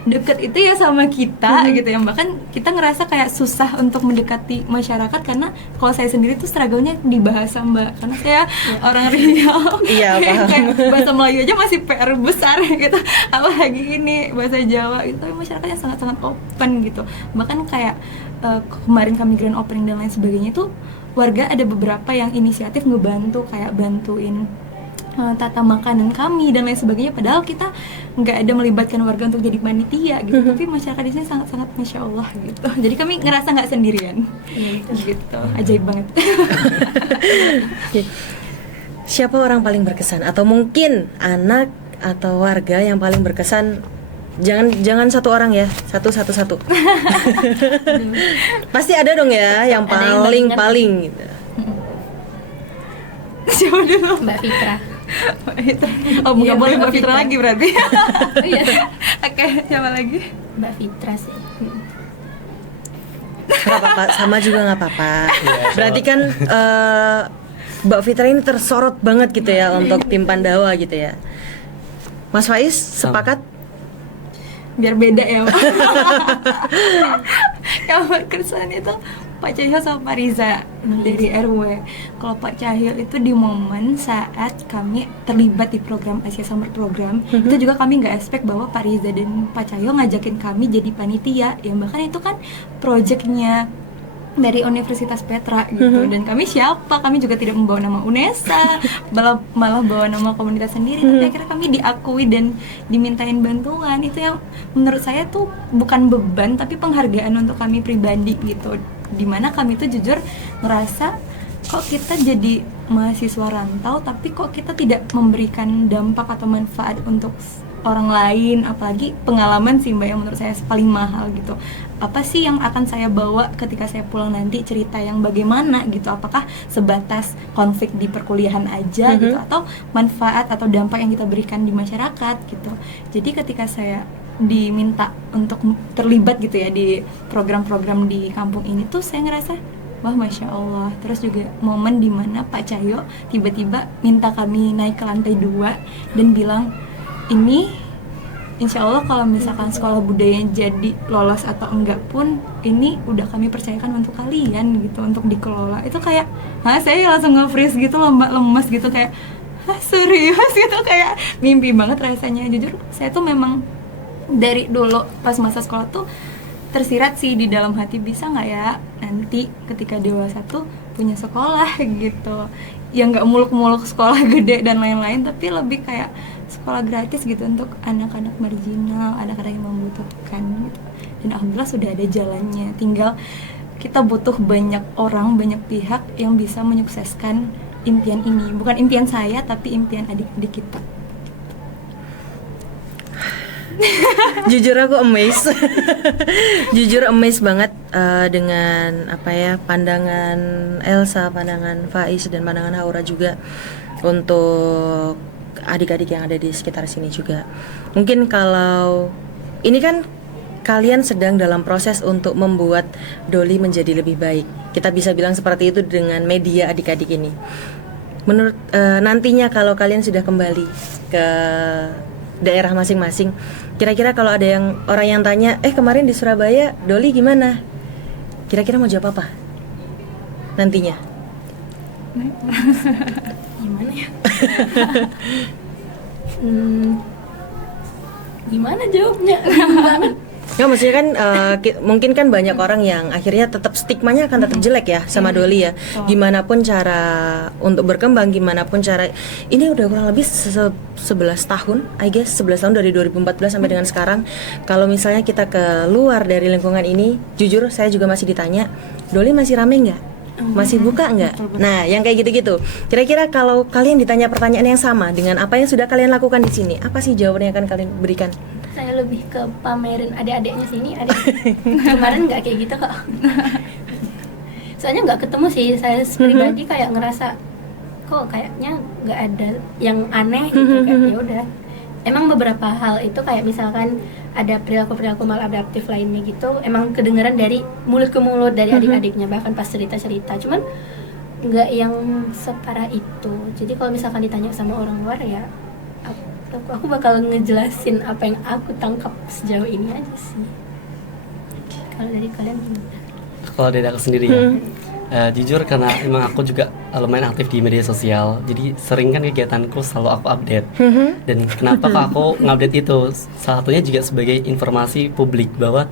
deket itu ya sama kita gitu ya. Bahkan kita ngerasa kayak susah untuk mendekati masyarakat karena kalau saya sendiri tuh struggle-nya di bahasa Mbak, karena saya orang Riau. Iya, paham. Kayak bahasa Melayu aja masih PR besar gitu, apalagi ini bahasa Jawa gitu. Tapi masyarakatnya sangat-sangat open gitu. Bahkan kayak kemarin kami grand opening dan lain sebagainya tuh warga ada beberapa yang inisiatif ngebantu, kayak bantuin tata makanan kami dan lain sebagainya, padahal kita nggak ada melibatkan warga untuk jadi panitia gitu. Tapi masyarakat di sini sangat-sangat masya Allah gitu. Jadi kami ngerasa nggak sendirian gitu. Ajaib banget. Siapa orang paling berkesan, atau mungkin anak atau warga yang paling berkesan? Jangan satu orang ya, satu. Pasti ada dong ya yang paling gitu. Siapa dulu? Mbak Fitra. Oh, nggak Iya, boleh Mbak Mbak Fitra Fitra. lagi berarti. Oh, iya. Oke, siapa lagi? Mbak Fitra sih. Nggak apa-apa, sama juga nggak apa-apa. Iya, Berarti kan Mbak Fitra ini tersorot banget gitu ya untuk tim Pandawa gitu ya. Mas Faiz sepakat? Biar beda ya Mbak. Yang berkesan itu Pak Cahyo sama Pak Riza dari RW. Kalau Pak Cahyo itu di momen saat kami terlibat di program Asia Summer Program, itu juga kami nggak expect bahwa Pak Riza dan Pak Cahyo ngajakin kami jadi panitia. Ya bahkan itu kan projectnya dari Universitas Petra gitu. Dan kami siapa? Kami juga tidak membawa nama UNESA, malah bawa nama komunitas sendiri. Tapi akhirnya kami diakui dan dimintain bantuan. Itu yang menurut saya tuh bukan beban, tapi penghargaan untuk kami pribadi gitu. Dimana kami tuh jujur ngerasa kok kita jadi mahasiswa rantau, tapi kok kita tidak memberikan dampak atau manfaat untuk orang lain, apalagi pengalaman sih Mbak yang menurut saya paling mahal gitu. Apa sih yang akan saya bawa ketika saya pulang nanti, cerita yang bagaimana gitu, apakah sebatas konflik di perkuliahan aja gitu, atau manfaat atau dampak yang kita berikan di masyarakat gitu. Jadi ketika saya diminta untuk terlibat gitu ya di program-program di kampung ini tuh saya ngerasa wah masya Allah. Terus juga momen dimana Pak Cahyo tiba-tiba minta kami naik ke lantai 2 dan bilang ini insya Allah kalau misalkan sekolah budaya jadi lolos atau enggak pun, ini udah kami percayakan untuk kalian gitu, untuk dikelola. Itu kayak, saya langsung nge-freeze gitu loh mbak, lemes gitu kayak, serius gitu, kayak mimpi banget rasanya. Jujur saya tuh memang dari dulu pas masa sekolah tuh tersirat sih di dalam hati, bisa nggak ya nanti ketika dewasa tuh punya sekolah gitu, ya nggak muluk-muluk sekolah gede dan lain-lain, tapi lebih kayak sekolah gratis gitu untuk anak-anak marginal, anak-anak yang membutuhkan gitu. Dan alhamdulillah sudah ada jalannya, tinggal kita butuh banyak orang, banyak pihak yang bisa menyukseskan impian ini. Bukan impian saya, tapi impian adik-adik kita. Jujur aku amazed. Jujur amazed banget dengan pandangan Elsa, pandangan Faiz, dan pandangan Haura juga untuk adik-adik yang ada di sekitar sini juga. Mungkin kalau ini kan kalian sedang dalam proses untuk membuat Doli menjadi lebih baik, kita bisa bilang seperti itu dengan media adik-adik ini. Menurut nantinya kalau kalian sudah kembali ke daerah masing-masing, kira-kira kalau ada orang yang tanya, kemarin di Surabaya Doli gimana? Kira-kira mau jawab apa nantinya? Gimana ya? Gimana jawabnya? Banget. Nggak, maksudnya kan mungkin kan banyak orang yang akhirnya tetap stigmanya akan tetap jelek ya sama Doli ya. Gimana pun cara untuk berkembang, gimana pun cara, ini udah kurang lebih 11 tahun, I guess 11 tahun dari 2014 sampai dengan sekarang. Kalau misalnya kita keluar dari lingkungan ini, jujur saya juga masih ditanya, Doli masih rame nggak? Masih buka nggak? Nah, yang kayak gitu-gitu. Kira-kira kalau kalian ditanya pertanyaan yang sama dengan apa yang sudah kalian lakukan di sini, apa sih jawaban yang akan kalian berikan? Saya lebih ke pamerin adik-adiknya sini. Kemarin nggak kayak gitu kok. Soalnya nggak ketemu sih, saya pribadi kayak ngerasa kok kayaknya nggak ada yang aneh gitu. Kayak ya udah. Emang beberapa hal itu kayak misalkan ada perilaku-perilaku maladaptif lainnya gitu, emang kedengeran dari mulut ke mulut dari adik-adiknya, bahkan pas cerita-cerita. Cuman nggak yang separah itu. Jadi kalau misalkan ditanya sama orang luar ya, aku bakal ngejelasin apa yang aku tangkap sejauh ini aja sih. Kalau dari kalian gimana? Kalau dari aku sendiri ya, jujur karena emang aku juga lumayan aktif di media sosial, jadi sering kan kegiatanku selalu aku update. Dan kenapa kok aku ngupdate itu? Salah satunya juga sebagai informasi publik bahwa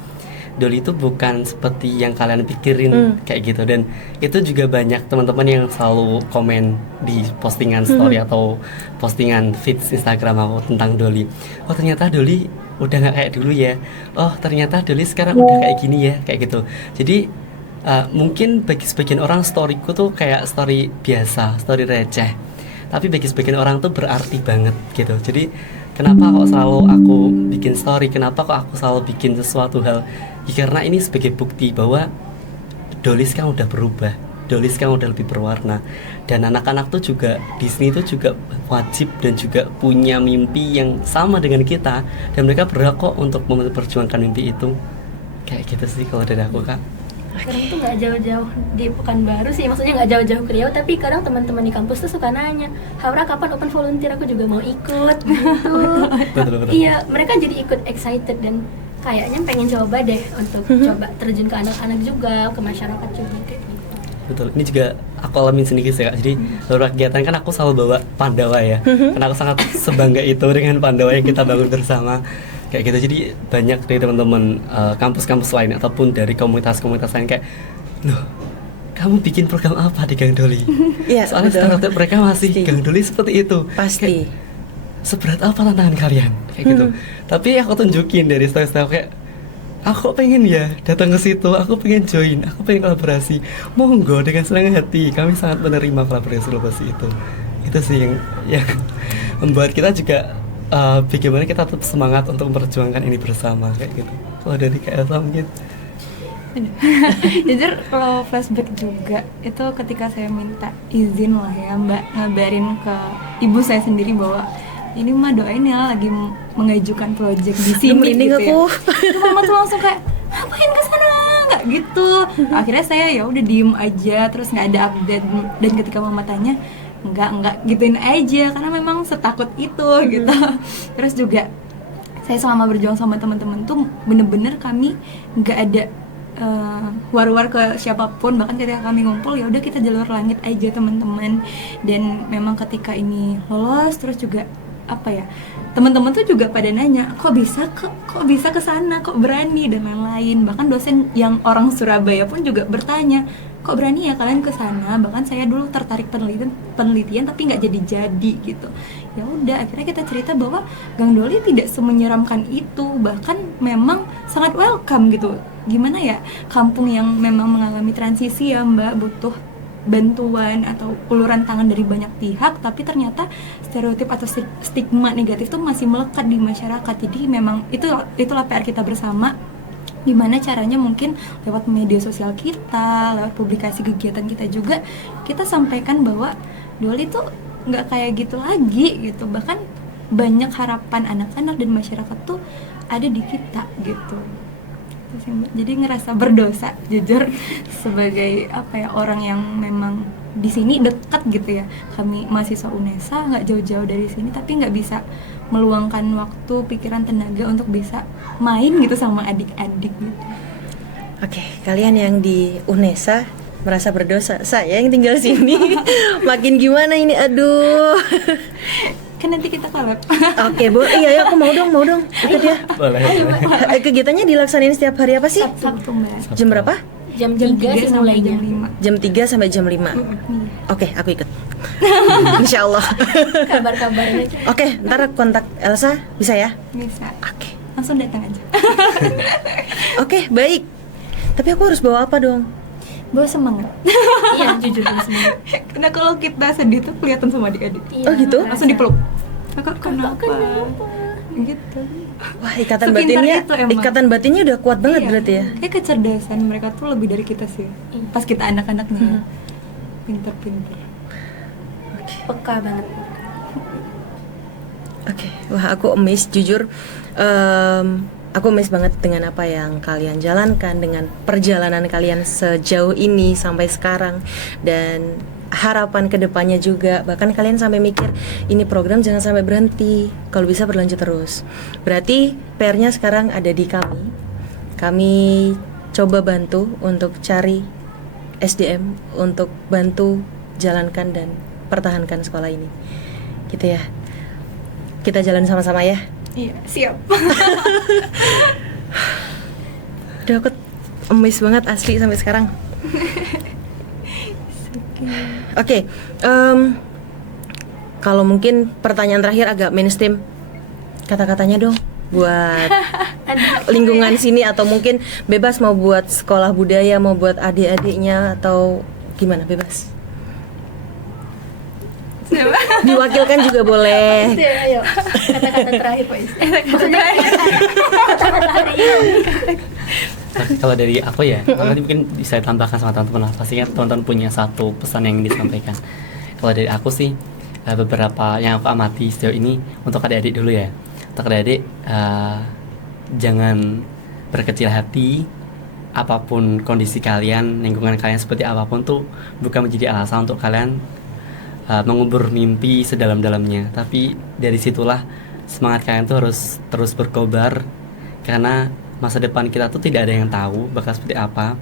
Doli itu bukan seperti yang kalian pikirin kayak gitu. Dan itu juga banyak teman-teman yang selalu komen di postingan story atau postingan feeds Instagram aku tentang Doli. Oh ternyata Doli udah nggak kayak dulu ya. Oh ternyata Doli sekarang udah kayak gini ya, kayak gitu. Jadi mungkin bagi sebagian orang storyku tuh kayak story biasa, story receh. Tapi bagi sebagian orang tuh berarti banget gitu. Jadi kenapa kok selalu aku bikin story, kenapa kok aku selalu bikin sesuatu hal, ya karena ini sebagai bukti bahwa Doli sekarang udah berubah, Doli sekarang udah lebih berwarna. Dan anak-anak tuh juga di sini tuh juga wajib dan juga punya mimpi yang sama dengan kita, dan mereka berhak kok untuk memperjuangkan mimpi itu. Kayak gitu sih kalau dari aku, Kak. Sekarang tuh nggak jauh-jauh di Pekanbaru sih, maksudnya nggak jauh-jauh ke Riau, tapi kadang teman-teman di kampus tuh suka nanya, Haura kapan open volunteer, aku juga mau ikut gitu. Betul. Iya, mereka jadi ikut excited dan kayaknya pengen coba deh untuk coba terjun ke anak-anak juga, ke masyarakat juga kayak gitu. Betul, ini juga aku alamin sendiri sih, Kak. Jadi beberapa kegiatan kan aku selalu bawa Pandawa ya, karena aku sangat sebangga itu dengan Pandawa yang kita bangun bersama. Kayak gitu, jadi banyak dari teman-teman kampus-kampus lain ataupun dari komunitas-komunitas lain kayak, loh, kamu bikin program apa di Gang Doli? Iya, soalnya stereotip mereka masih pasti. Gang Doli seperti itu. Pasti. Kayak, seberat apa tantangan kalian? Kayak gitu. Tapi aku tunjukin dari story-story kayak, aku pengen ya datang ke situ, aku pengen join, aku pengen kolaborasi. Monggo dengan senang hati, kami sangat menerima kolaborasi itu. Itu sih yang membuat kita juga bagaimana kita tetap semangat untuk memperjuangkan ini bersama kayak gitu. Kalau dari Kak Elsa mungkin. Jujur kalau flashback juga itu ketika saya minta izin lah ya Mbak, ngabarin ke ibu saya sendiri bahwa ini mah doain ya lagi mengajukan project di sini gitu ya. Itu mama tuh langsung kayak ngapain kesana nggak gitu. Akhirnya saya ya udah diem aja, terus nggak ada update. Dan ketika mama tanya enggak gituin aja karena memang setakut itu gitu. Terus juga saya selama berjuang sama teman-teman tuh bener-bener kami nggak ada war-war ke siapapun, bahkan ketika kami ngumpul ya udah kita jalur langit aja teman-teman. Dan memang ketika ini lolos terus juga apa ya, teman-teman tuh juga pada nanya kok bisa ke sana, kok berani dan lain-lain. Bahkan dosen yang orang Surabaya pun juga bertanya kok berani ya kalian ke sana. Bahkan saya dulu tertarik penelitian tapi nggak jadi gitu. Ya udah akhirnya kita cerita bahwa Gang Doli tidak semenyeramkan itu, bahkan memang sangat welcome gitu. Gimana ya, kampung yang memang mengalami transisi ya Mbak, butuh bantuan atau uluran tangan dari banyak pihak, tapi ternyata stereotip atau stigma negatif tuh masih melekat di masyarakat. Jadi memang itulah PR kita bersama, gimana caranya mungkin lewat media sosial kita, lewat publikasi kegiatan kita juga, kita sampaikan bahwa Doli tuh nggak kayak gitu lagi gitu. Bahkan banyak harapan anak-anak dan masyarakat tuh ada di kita gitu. Jadi ngerasa berdosa jujur sebagai apa ya, orang yang memang di sini dekat gitu ya. Kami mahasiswa UNESA nggak jauh-jauh dari sini, tapi nggak bisa meluangkan waktu, pikiran, tenaga untuk bisa main gitu sama adik-adik gitu. Oke, kalian yang di UNESA merasa berdosa, saya yang tinggal sini makin gimana ini, aduh. Kan nanti kita collab. Oke, Bu. Iya, aku mau dong ikut ya. Boleh. Kegiatannya dilaksanain setiap hari apa sih? Sabtu Mbak. Jam berapa? Jam 3 sih sampai mulainya. jam 5. Jam 3 sampai jam 5. Oke, aku ikut. Insya Allah. Kabar-kabarnya tuh. Oke, ntar kontak Elsa bisa ya? Bisa. Oke. Langsung datang aja. Oke, baik. Tapi aku harus bawa apa dong? Bawa semangat. Iya, jujur semuanya. Karena kalau kita sedih tuh kelihatan sama adik-adik. Iya, Oh, gitu? Langsung dipeluk. Kakak kenapa? Gitu. Wah, ikatan Sepintar batinnya, itu emang. ikatan batinnya udah kuat banget Iya. berarti ya. Kayak kecerdasan mereka tuh lebih dari kita sih. Iya. Pas kita anak-anaknya pinter-pinter. Peka banget. Oke, wah aku amazed jujur. Aku amazed banget dengan apa yang kalian jalankan, dengan perjalanan kalian sejauh ini sampai sekarang, dan harapan kedepannya juga. Bahkan kalian sampai mikir ini program jangan sampai berhenti, kalau bisa berlanjut terus. Berarti PR-nya sekarang ada di kami. Kami coba bantu untuk cari SDM untuk bantu jalankan dan pertahankan sekolah ini. Gitu ya. Kita jalan sama-sama ya. Iya, siap. Udah aku amazed banget asli sampai sekarang. Oke, kalau mungkin pertanyaan terakhir agak mainstream, kata-katanya dong buat lingkungan sini, atau mungkin bebas mau buat sekolah budaya, mau buat adik-adiknya, atau gimana, bebas. Diwakilkan juga boleh. Ayo, kata-kata terakhir Pak Is. Maksudnya kata-kata hari ini. Kalau dari aku ya, nanti mungkin bisa ditambahkan sama teman-teman lah. Pastinya teman-teman punya satu pesan yang ingin disampaikan. Kalau dari aku sih, beberapa yang aku amati sejauh ini, untuk adik-adik dulu ya. Untuk adik-adik, jangan berkecil hati. Apapun kondisi kalian, lingkungan kalian seperti apapun tuh bukan menjadi alasan untuk kalian mengubur mimpi sedalam-dalamnya. Tapi dari situlah semangat kalian tuh harus terus berkobar, karena masa depan kita tuh tidak ada yang tahu bakal seperti apa.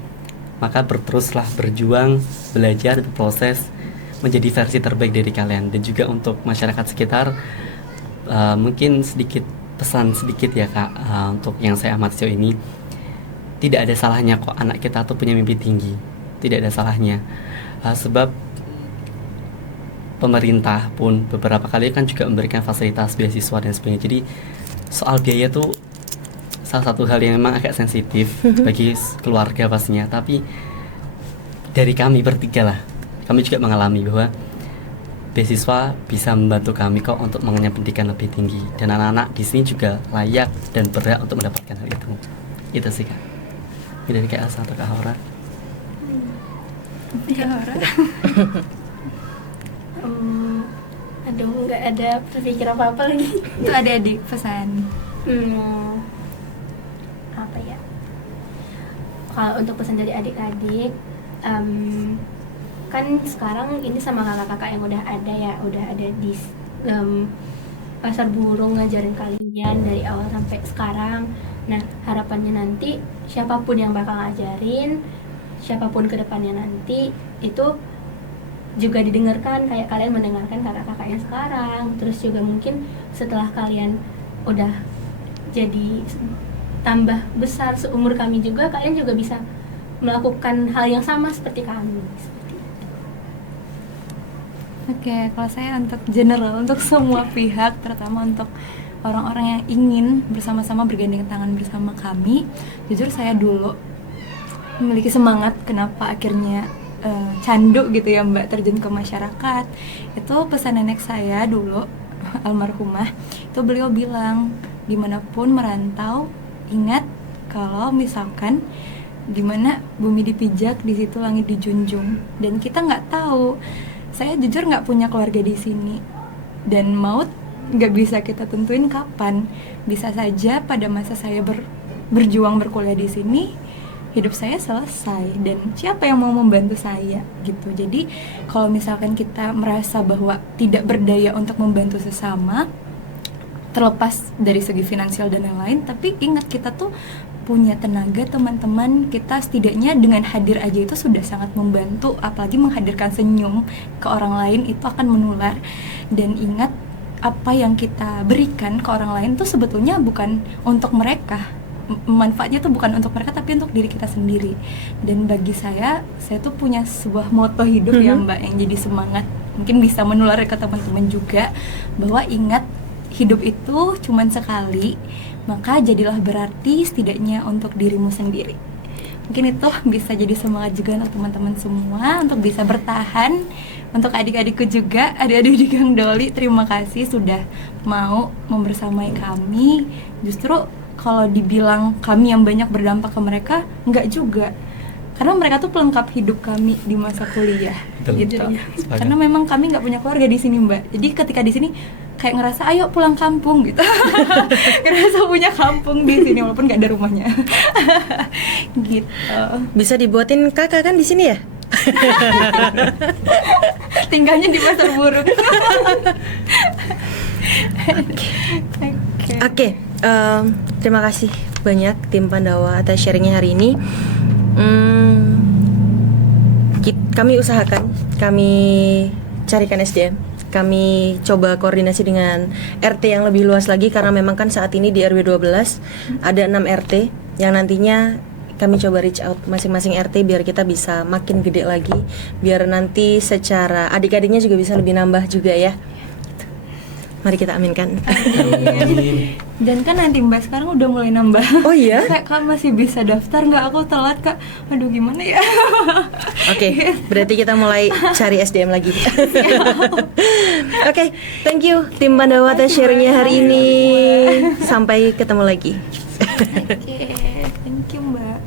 Maka teruslah berjuang, belajar, berproses menjadi versi terbaik dari kalian. Dan juga untuk masyarakat sekitar, mungkin sedikit pesan sedikit ya Kak, untuk yang saya amati sejauh ini, tidak ada salahnya kok anak kita tuh punya mimpi tinggi. Tidak ada salahnya, sebab pemerintah pun beberapa kali kan juga memberikan fasilitas beasiswa dan sebagainya. Jadi soal biaya tuh salah satu hal yang memang agak sensitif bagi keluarga pastinya. Tapi dari kami bertiga lah, kami juga mengalami bahwa beasiswa bisa membantu kami kok untuk mengenyam pendidikan lebih tinggi, dan anak-anak di sini juga layak dan berhak untuk mendapatkan hal itu. Itu sih Kak. Ini dari Kak Elsa atau Kak Aura? Aduh, nggak ada berpikir apa-apa lagi. Itu adik-adik pesan. Apa ya? Kalau untuk pesan dari adik-adik, kan sekarang ini sama kakak-kakak yang udah ada ya, udah ada di pasar burung ngajarin kalian dari awal sampai sekarang. Nah, harapannya nanti siapapun yang bakal ngajarin, siapapun kedepannya nanti itu juga didengarkan kayak kalian mendengarkan kakak-kakak yang sekarang. Terus juga mungkin setelah kalian udah jadi tambah besar seumur kami juga, kalian juga bisa melakukan hal yang sama seperti kami. Seperti itu. Oke, kalau saya untuk general, untuk semua pihak, terutama untuk orang-orang yang ingin bersama-sama bergandeng tangan bersama kami, jujur saya dulu memiliki semangat kenapa akhirnya candu gitu ya Mbak, terjun ke masyarakat. Itu pesan nenek saya dulu, almarhumah, itu beliau bilang, dimanapun merantau, ingat kalau misalkan dimana bumi dipijak, di situ langit dijunjung. Dan kita nggak tahu, saya jujur nggak punya keluarga di sini, dan maut nggak bisa kita tentuin kapan. Bisa saja pada masa saya berjuang berkuliah di sini, hidup saya selesai, dan siapa yang mau membantu saya gitu. Jadi kalau misalkan kita merasa bahwa tidak berdaya untuk membantu sesama, terlepas dari segi finansial dan lain-lain, tapi ingat kita tuh punya tenaga, teman-teman kita setidaknya dengan hadir aja itu sudah sangat membantu. Apalagi menghadirkan senyum ke orang lain itu akan menular. Dan ingat, apa yang kita berikan ke orang lain tuh sebetulnya bukan untuk mereka, manfaatnya tuh bukan untuk mereka tapi untuk diri kita sendiri. Dan bagi saya tuh punya sebuah moto hidup ya Mbak, yang jadi semangat, mungkin bisa menular ke teman-teman juga, bahwa ingat, hidup itu cuman sekali, maka jadilah berarti setidaknya untuk dirimu sendiri. Mungkin itu bisa jadi semangat juga untuk teman-teman semua untuk bisa bertahan. Untuk adik-adikku juga, adik-adik di Gang Doli, terima kasih sudah mau membersamai kami. Justru kalau dibilang kami yang banyak berdampak ke mereka, enggak juga. Karena mereka tuh pelengkap hidup kami di masa kuliah. Betul. Gitu. Sepakat. Karena memang kami nggak punya keluarga di sini Mbak. Jadi ketika di sini kayak ngerasa ayo pulang kampung gitu. Ngerasa punya kampung di sini walaupun nggak ada rumahnya. Gitu. Bisa dibuatin kakak kan di sini ya? Tinggalnya di pasar burung. Oke, terima kasih banyak tim Pandawa atas sharingnya hari ini. Kami usahakan, kami carikan SDM, kami coba koordinasi dengan RT yang lebih luas lagi, karena memang kan saat ini di RW 12 ada 6 RT yang nantinya kami coba reach out masing-masing RT biar kita bisa makin gede lagi, biar nanti secara adik-adiknya juga bisa lebih nambah juga ya. Mari kita aminkan. Dan kan nanti Mbak sekarang udah mulai nambah. Oh iya? Kak masih bisa daftar nggak? Aku telat Kak. Aduh gimana ya? Oke, berarti kita mulai cari SDM lagi. Oke, thank you tim Pandawa atas sharingnya hari ini. Sampai ketemu lagi. Oke, thank you Mbak.